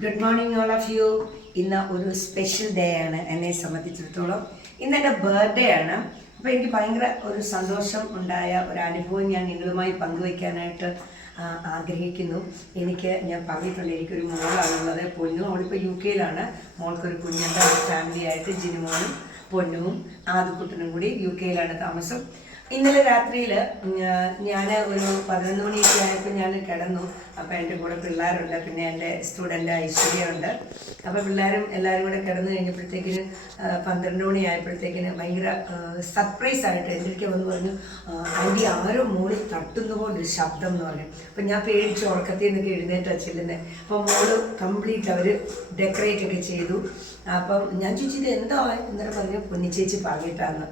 Good morning all of you. ഇന്ന് ഒരു special day ആണ് എന്നെ സംബന്ധിച്ചിടത്തോളം. ഇന്ന് എൻ്റെ ബർത്ത്ഡേ ആണ്. അപ്പോൾ എനിക്ക് ഭയങ്കര ഒരു സന്തോഷം ഉണ്ടായ ഒരു അനുഭവം ഞാൻ നിങ്ങളുമായി പങ്കുവയ്ക്കാനായിട്ട് ആഗ്രഹിക്കുന്നു. ഞാൻ പറഞ്ഞിട്ടുണ്ട്, എനിക്കൊരു മോളാണുള്ളത്, പൊന്നു. അവളിപ്പോൾ UK മോൾക്കൊരു കുഞ്ഞുണ്ട്. ഫാമിലി ആയിട്ട് ജിനുമോനും പൊന്നുവും ആദ്യക്കുട്ടനും കൂടി UK താമസം. ഇന്നലെ രാത്രിയിൽ ഞാൻ ഒരു 11 മണിയൊക്കെ ആയപ്പോൾ ഞാൻ കിടന്നു. അപ്പോൾ എൻ്റെ കൂടെ പിള്ളേരുണ്ട്, പിന്നെ എൻ്റെ സ്റ്റുഡൻ്റ് ഐശ്വര്യ ഉണ്ട്. അപ്പോൾ പിള്ളേരും എല്ലാവരും കൂടെ കിടന്നു കഴിഞ്ഞപ്പോഴത്തേക്കിന് 12 മണി ആയപ്പോഴത്തേക്കിന് ഭയങ്കര സർപ്രൈസായിട്ട് എൻ്റെ വന്ന് പറഞ്ഞു, ആൻറ്റി ആരോ മോളിൽ തട്ടുന്ന പോലൊരു ശബ്ദം എന്ന് പറഞ്ഞു. അപ്പം ഞാൻ പേടിച്ച് ഉറക്കത്തിൽ നിന്നൊക്കെ എഴുന്നേറ്റാണ് ചെല്ലുന്നത്. അപ്പം മോള് കംപ്ലീറ്റ് അവർ ഡെക്കറേറ്റ് ഒക്കെ ചെയ്തു. അപ്പം ഞാൻ ചോദിച്ചത് എന്താ എന്നൊക്കെ പറഞ്ഞു. പൊന്നിച്ചേച്ചി പറഞ്ഞിട്ടാണ്.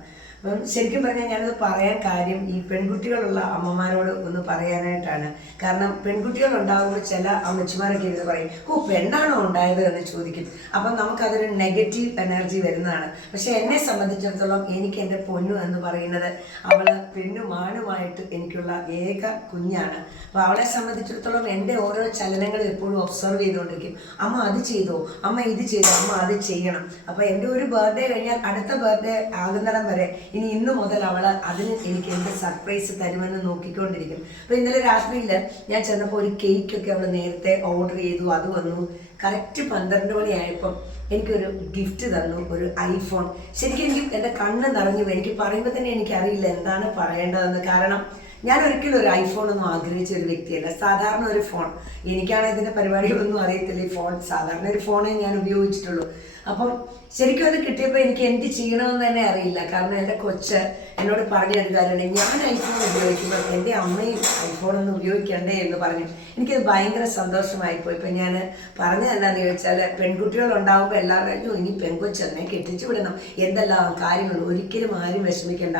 അപ്പം ശരിക്കും പറഞ്ഞാൽ ഞാനത് പറയാൻ കാര്യം ഈ പെൺകുട്ടികളുള്ള അമ്മമാരോട് ഒന്ന് പറയാനായിട്ടാണ്. കാരണം പെൺകുട്ടികൾ ഉണ്ടാകുമ്പോൾ ചില അമ്മച്ചിമാരൊക്കെ ഇരുന്ന് പറയും, പെണ്ണാണോ ഉണ്ടായത് എന്ന് ചോദിക്കും. അപ്പം നമുക്കതൊരു നെഗറ്റീവ് എനർജി വരുന്നതാണ്. പക്ഷെ എന്നെ സംബന്ധിച്ചിടത്തോളം എനിക്ക് എൻ്റെ പൊന്നു എന്ന് പറയുന്നത് അവൾ പെണ്ണും ആണുമായിട്ട് എനിക്കുള്ള ഏക കുഞ്ഞാണ്. അപ്പോൾ അവളെ സംബന്ധിച്ചിടത്തോളം എൻ്റെ ഓരോ ചലനങ്ങളും എപ്പോഴും ഒബ്സർവ് ചെയ്തുകൊണ്ടിരിക്കും. അമ്മ അത് ചെയ്തോ, അമ്മ ഇത് ചെയ്തോ, അമ്മ അത് ചെയ്യണം. അപ്പോൾ എൻ്റെ ഒരു ബർത്ത്ഡേ കഴിഞ്ഞാൽ അടുത്ത ബർത്ത്ഡേ ആകുന്നിടം വരെ ഇനി ഇന്ന് മുതൽ അവൾ അതിന് എനിക്ക് എന്ത് സർപ്രൈസ് തരുമെന്ന് നോക്കിക്കൊണ്ടിരിക്കും. അപ്പോൾ ഇന്നലെ രാത്രിയിൽ ഞാൻ ചെന്നപ്പോൾ ഒരു കേക്കൊക്കെ അവൾ നേരത്തെ ഓർഡർ ചെയ്തു. അത് വന്നു. കറക്റ്റ് 12 മണിയായപ്പം എനിക്കൊരു ഗിഫ്റ്റ് തന്നു, ഒരു ഐഫോൺ. ശരിക്കും എനിക്ക് എൻ്റെ കണ്ണ് നിറഞ്ഞു. എനിക്ക് പറയുമ്പോൾ തന്നെ എനിക്കറിയില്ല എന്താണ് പറയേണ്ടതെന്ന്. കാരണം ഞാൻ ഒരിക്കലും ഒരു ഐഫോണൊന്നും ആഗ്രഹിച്ച ഒരു വ്യക്തിയല്ല. സാധാരണ ഒരു ഫോൺ, എനിക്കാണെങ്കിൽ ഇതിൻ്റെ പരിപാടികളൊന്നും അറിയത്തില്ല. ഈ ഫോൺ സാധാരണ ഒരു ഫോണേ ഞാൻ ഉപയോഗിച്ചിട്ടുള്ളൂ. അപ്പം ശരിക്കും അത് കിട്ടിയപ്പോൾ എനിക്ക് എന്ത് ചെയ്യണമെന്ന് തന്നെ അറിയില്ല. കാരണം എൻ്റെ കൊച്ച് എന്നോട് പറഞ്ഞു ഒരു കാര്യമാണ്, ഞാൻ ഐഫോൺ ഉപയോഗിക്കുമ്പോൾ എൻ്റെ അമ്മയും ഐഫോണൊന്നും ഉപയോഗിക്കണ്ടേ എന്ന് പറഞ്ഞു. എനിക്കത് ഭയങ്കര സന്തോഷമായിപ്പോയി. ഇപ്പം ഞാൻ പറഞ്ഞത് എന്താണെന്ന് ചോദിച്ചാൽ, പെൺകുട്ടികൾ ഉണ്ടാകുമ്പോൾ എല്ലാവരും കഴിഞ്ഞു ഇനി പെൺകൊച്ചെന്നെ കെട്ടിച്ചു വിടണം, എന്തെല്ലാം കാര്യങ്ങൾ. ഒരിക്കലും ആരും വിഷമിക്കേണ്ട.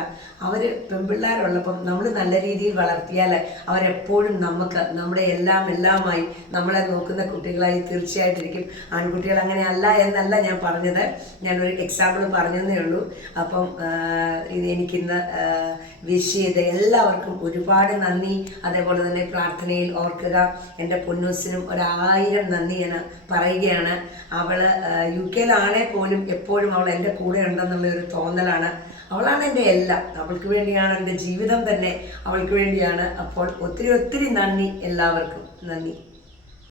അവർ പെൺപിള്ളേരുള്ളപ്പം നമ്മൾ നല്ല രീതിയിൽ വളർത്തിയാൽ അവരെപ്പോഴും നമുക്ക് നമ്മുടെ എല്ലാമായി നമ്മളെ നോക്കുന്ന കുട്ടികളായി തീർച്ചയായിട്ടിരിക്കും. ആൺകുട്ടികൾ അങ്ങനെ അല്ല എന്നല്ല ഞാൻ പറഞ്ഞത്, ഞാനൊരു എക്സാമ്പിൾ പറഞ്ഞതേ ഉള്ളൂ. അപ്പം ഇത് എനിക്കിന്ന് വിഷ് ചെയ്ത എല്ലാവർക്കും ഒരുപാട് നന്ദി. അതേപോലെ തന്നെ പ്രാർത്ഥനയിൽ ഓർക്കുക. എൻ്റെ പൊന്നൂസിനും 1000 നന്ദി ഞാൻ പറയുകയാണ്. അവൾ UK പോലും എപ്പോഴും അവൾ എൻ്റെ കൂടെ ഉണ്ടെന്നുള്ളൊരു തോന്നലാണ്. അവളാണ് എൻ്റെ എല്ലാം. അവൾക്ക് വേണ്ടിയാണ് എൻ്റെ ജീവിതം തന്നെ, അവൾക്ക് വേണ്ടിയാണ്. അപ്പോൾ ഒത്തിരി നന്ദി എല്ലാവർക്കും. നന്ദി.